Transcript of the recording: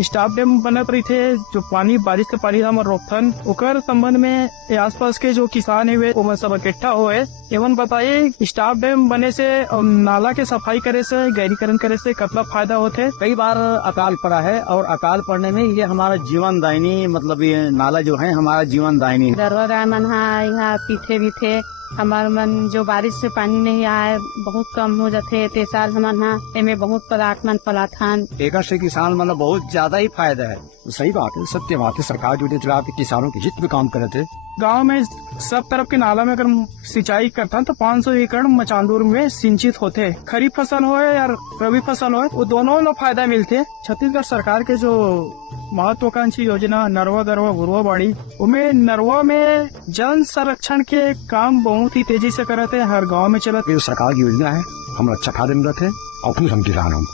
Staff dam बनत रही थे, जो पानी बारिश के पानी हमर रोकथन ओकर संबंध में आसपास के जो किसान है वो सब इकट्ठा हुए एवं बताइए स्टाफ डैम बने से नाला के सफाई करे से गहरीकरण करे से कितना फायदा होते। कई बार अकाल पड़ा है और अकाल पड़ने में ये हमारा जीवन दायनी, मतलब ये नाला जो है हमारा जीवन दायनी है। यहाँ पीछे भी थे हमार मन जो बारिश से पानी नहीं आए बहुत कम हो जाते ते साल हमारे एमे बहुत पराठमन पलाथान एक से किसान मतलब बहुत ज्यादा ही फायदा है। सही बात है, सत्य बात है। सरकार जो किसानों के हित में काम करे थे। गांव में सब तरफ के नाला में अगर सिंचाई करता तो 500 एकड़ मचांदूर में सिंचित होते। खरीफ फसल हो या रबी फसल हो वो दोनों में फायदा मिलते। छत्तीसगढ़ सरकार के जो महत्वाकांक्षी योजना नरवा दरवा गुरुआ बाड़ी उनमें नरवा में जन संरक्षण के काम बहुत ही तेजी से करते हर गाँव में चलते। ये सरकार की योजना है, हम अच्छा फायदा मिलते और खुश हम किसान हूँ।